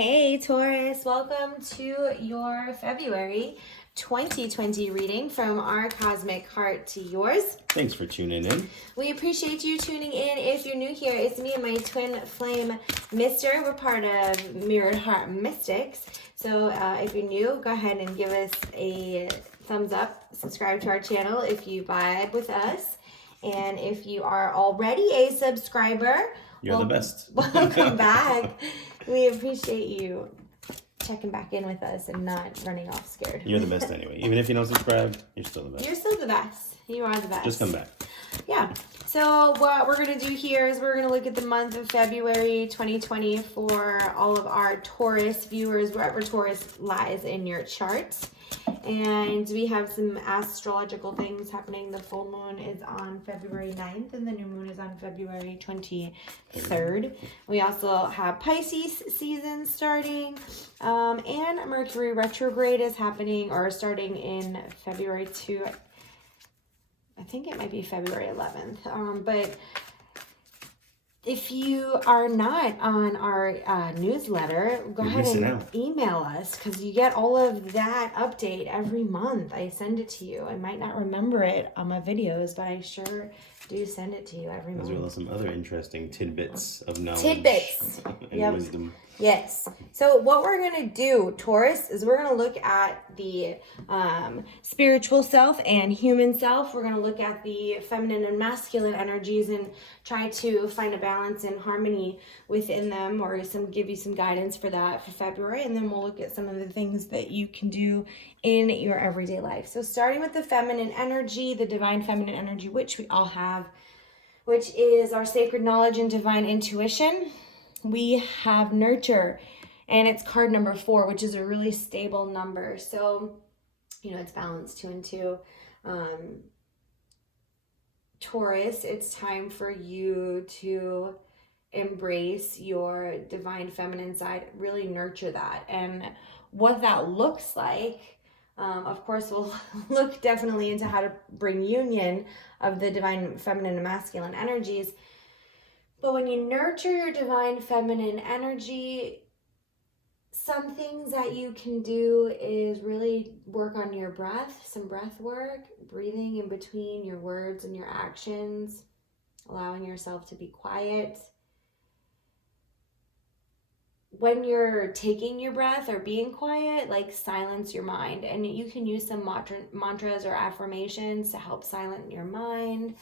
Hey Taurus, welcome to your February 2020 reading from our cosmic heart to yours. Thanks for tuning in. We appreciate you tuning in. If you're new here, it's me and my twin flame mister. We're part of Mirrored Heart Mystics. So if you're new, go ahead and give us a thumbs up. Subscribe to our channel if you vibe with us. And if you are already a subscriber, You're the best. Welcome back. We appreciate you checking back in with us and not running off scared. You're the best anyway. Even if you don't subscribe, you're still the best. You're still the best. You are the best. Just come back. Yeah. So what we're going to do here is we're going to look at the month of February 2020 for all of our Taurus viewers, wherever Taurus lies in your chart. And we have some astrological things happening. The full moon is on February 9th and the new moon is on February 23rd. We also have Pisces season starting, and Mercury retrograde is happening or starting in February 2. I think it might be February 11th. But if you are not on our newsletter, go ahead and email us because you get all of that update every month. I send it to you. I might not remember it on my videos, but I sure do send it to you every month. As well as some other interesting tidbits of knowledge. Tidbits. And wisdom. Yes. So what we're going to do, Taurus, is we're going to look at the spiritual self and human self. We're going to look at the feminine and masculine energies and try to find a balance and harmony within them, or give you some guidance for that for February. And then we'll look at some of the things that you can do in your everyday life. So starting with the feminine energy, the divine feminine energy, which we all have, which is our sacred knowledge and divine intuition. We have nurture, and it's card number 4, which is a really stable number. So, it's balanced 2 and 2. Taurus, it's time for you to embrace your divine feminine side, really nurture that. And what that looks like, of course, we'll look definitely into how to bring union of the divine feminine and masculine energies. But when you nurture your divine feminine energy, some things that you can do is really work on your breath, some breath work, breathing in between your words and your actions, allowing yourself to be quiet. When you're taking your breath or being quiet, silence your mind. And you can use some mantras or affirmations to help silence your mind.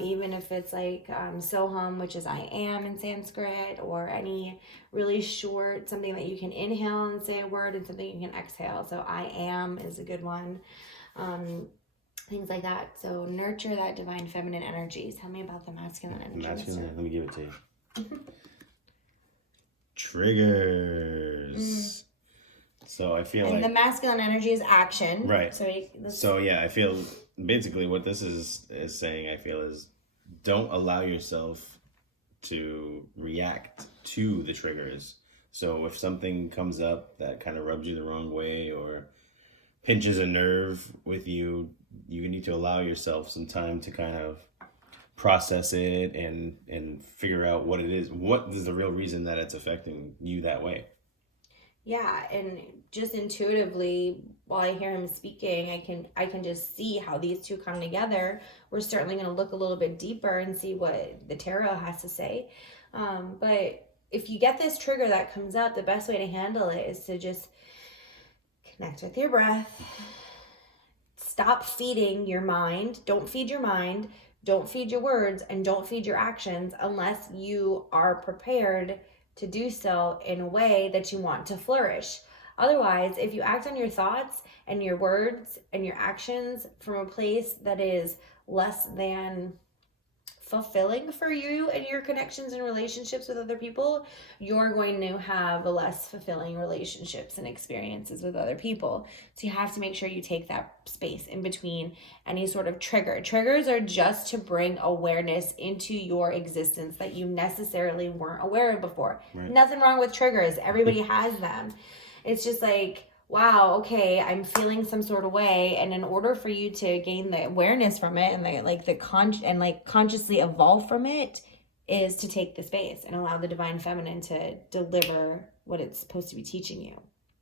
Even if it's Soham, which is I am in Sanskrit, or any really short, something that you can inhale and say a word and something you can exhale. So I am is a good one. Things like that. So nurture that divine feminine energy. Tell me about the masculine energy. Masculine, let me give it to you. Triggers. So I feel and the masculine energy is action. Right. So yeah, I feel basically what this is saying, I feel, is don't allow yourself to react to the triggers. So if something comes up that kind of rubs you the wrong way or pinches a nerve with you, you need to allow yourself some time to kind of process it and figure out what it is. What is the real reason that it's affecting you that way? Yeah, and just intuitively, while I hear him speaking, I can just see how these two come together. We're certainly going to look a little bit deeper and see what the tarot has to say. But if you get this trigger that comes up, the best way to handle it is to just connect with your breath. Stop feeding your mind. Don't feed your mind. Don't feed your words, and don't feed your actions unless you are prepared to do so in a way that you want to flourish. Otherwise, if you act on your thoughts and your words and your actions from a place that is less than fulfilling for you and your connections and relationships with other people, you're going to have a less fulfilling relationships and experiences with other people. So you have to make sure you take that space in between any sort of trigger. Triggers are just to bring awareness into your existence that you necessarily weren't aware of before. Right. Nothing wrong with triggers. Everybody has them. It's just wow, okay, I'm feeling some sort of way, and in order for you to gain the awareness from it and consciously evolve from it, is to take the space and allow the divine feminine to deliver what it's supposed to be teaching you.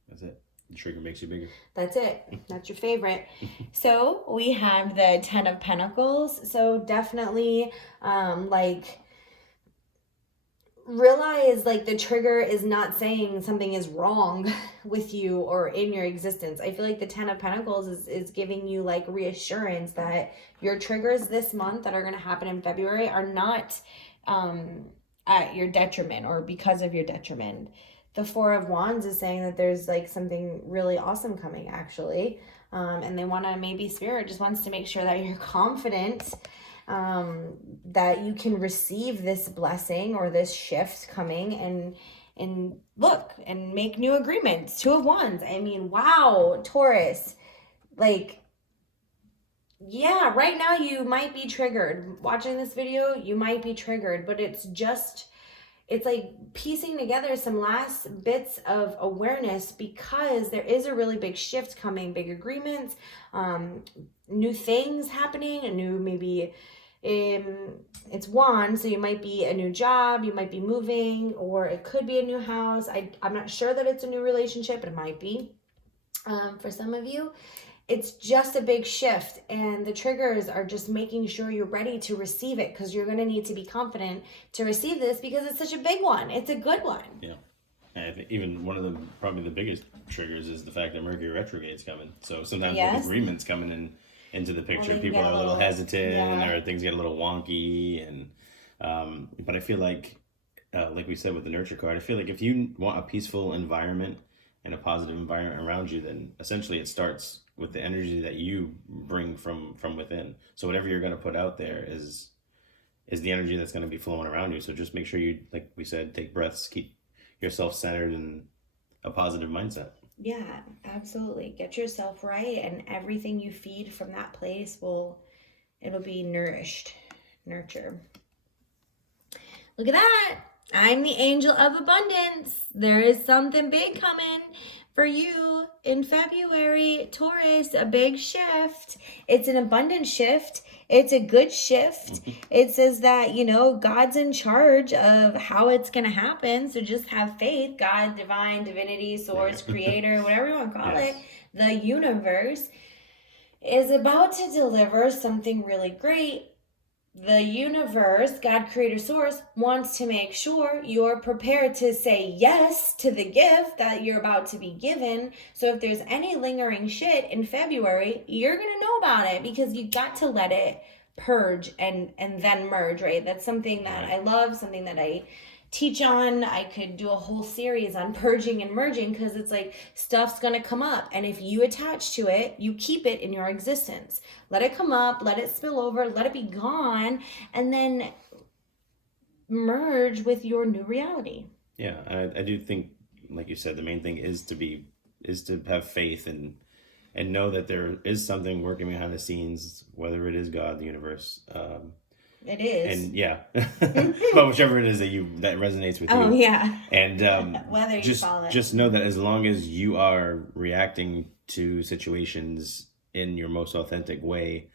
That's it. The trigger makes you bigger. That's it. That's your favorite. So we have the 10 of Pentacles. So definitely like realize like the trigger is not saying something is wrong with you or in your existence. I feel like the 10 of Pentacles is giving you like reassurance that your triggers this month that are going to happen in February are not at your detriment or because of your detriment. The Four of Wands is saying that there's like something really awesome coming actually. And they want to, maybe Spirit just wants to make sure that you're confident that you can receive this blessing or this shift coming and look and make new agreements. Two of Wands. I mean, wow, Taurus. Like, yeah, right now you might be triggered. Watching this video, you might be triggered, but it's like piecing together some last bits of awareness because there is a really big shift coming, big agreements, new things happening, a new maybe it's Wand, so you might be a new job, you might be moving, or it could be a new house. I'm not sure that it's a new relationship, but it might be. For some of you, it's just a big shift, and the triggers are just making sure you're ready to receive it because you're going to need to be confident to receive this because it's such a big one. It's a good one. Yeah. And I think even one of the probably the biggest triggers is the fact that Mercury retrogrades coming. So sometimes with agreements coming into the picture, people are a little hesitant or things get a little wonky. And but I feel like we said with the nurture card, I feel like if you want a peaceful environment and a positive environment around you, then essentially it starts with the energy that you bring from within. So whatever you're going to put out there is the energy that's going to be flowing around you. So just make sure you, like we said, take breaths, keep yourself centered in a positive mindset. Yeah, absolutely. Get yourself right, and everything you feed from that place it'll be nourished. Nurture. Look at that. I'm the angel of abundance. There is something big coming for you in February, Taurus, a big shift. It's an abundant shift. It's a good shift. It says that, God's in charge of how it's going to happen. So just have faith. God, divine, divinity, source, creator, whatever you want to call it. The universe is about to deliver something really great. The universe, God, creator, source, wants to make sure you're prepared to say yes to the gift that you're about to be given. So if there's any lingering shit in February, you're going to know about it because you got to let it purge and then merge, right? That's something that I love, something that I teach on. I could do a whole series on purging and merging because it's like stuff's going to come up. And if you attach to it, you keep it in your existence. Let it come up, let it spill over, let it be gone, and then merge with your new reality. Yeah, I do think, like you said, the main thing is to have faith and know that there is something working behind the scenes, whether it is God, the universe. It is. And yeah, but whichever it is that resonates with you. Oh yeah. And whether you call it. Just know that as long as you are reacting to situations in your most authentic way,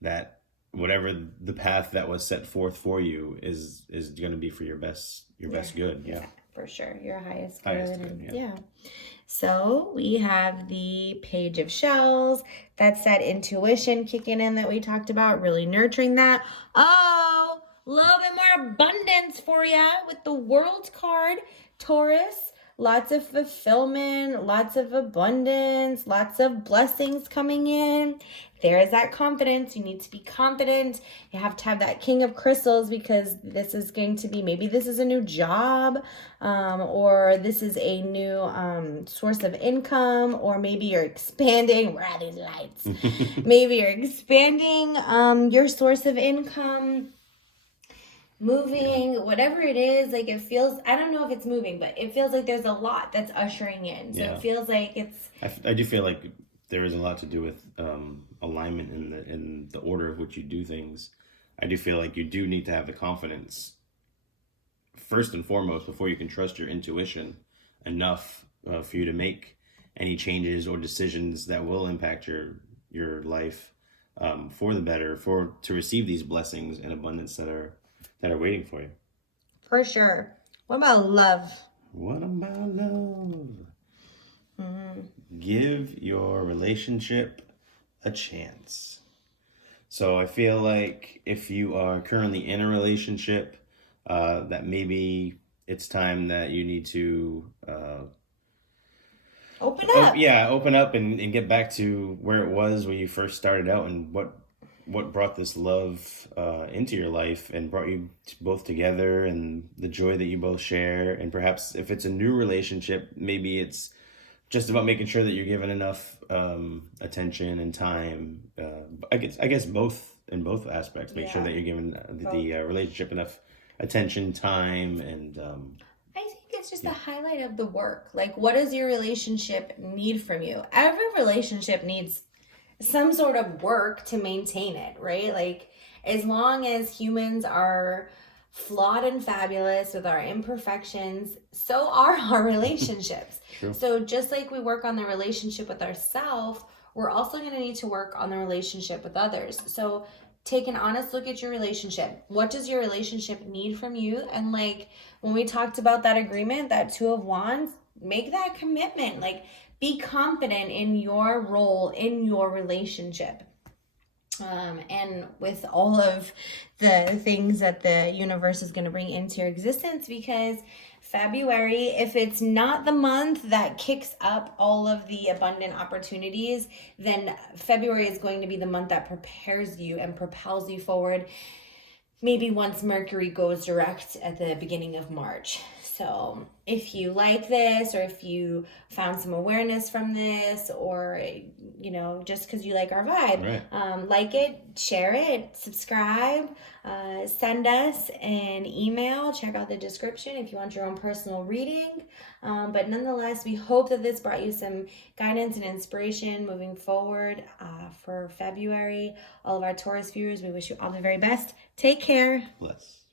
that whatever the path that was set forth for you is going to be for your best good. Yeah. For sure. Your highest good. Yeah. So we have the Page of Shells. That's that intuition kicking in that we talked about, really nurturing that. Oh, a little bit more abundance for you with the World card, Taurus. Lots of fulfillment, lots of abundance, lots of blessings coming in. There is that confidence. You need to be confident. You have to have that King of Crystals because this is going to be, maybe this is a new job, or this is a new source of income, or maybe you're expanding. Where are these lights? Maybe you're expanding your source of income. Moving, whatever it is, like it feels, I don't know if it's moving, but it feels like there's a lot that's ushering in. So it feels like it's... I do feel like there is a lot to do with alignment in the order of which you do things. I do feel like you do need to have the confidence, first and foremost, before you can trust your intuition enough for you to make any changes or decisions that will impact your life for the better, to receive these blessings and abundance that are waiting for you. For sure. What about love? What about love? Give your relationship a chance. So I feel like if you are currently in a relationship, that maybe it's time that you need to Open up. open up and get back to where it was when you first started out, and what brought this love into your life and brought you both together, and the joy that you both share. And perhaps if it's a new relationship, maybe it's just about making sure that you're given enough attention and time. I guess both in both aspects. Make sure that you're giving the relationship enough attention, time, and I think it's just the highlight of the work. Like, what does your relationship need from you? Every relationship needs some sort of work to maintain it, right? Like, as long as humans are flawed and fabulous with our imperfections, so are our relationships. True. So just like we work on the relationship with ourselves, we're also going to need to work on the relationship with others. So take an honest look at your relationship. What does your relationship need from you? And like when we talked about that agreement, that Two of Wands, make that commitment. Like, be confident in your role in your relationship. And with all of the things that the universe is going to bring into your existence, because February, if it's not the month that kicks up all of the abundant opportunities, then February is going to be the month that prepares you and propels you forward. Maybe once Mercury goes direct at the beginning of March. So if you like this, or if you found some awareness from this, or, you know, just because you like our vibe, right. Like it, share it, subscribe, send us an email, check out the description if you want your own personal reading. But nonetheless, we hope that this brought you some guidance and inspiration moving forward for February. All of our Taurus viewers, we wish you all the very best. Take care. Bless.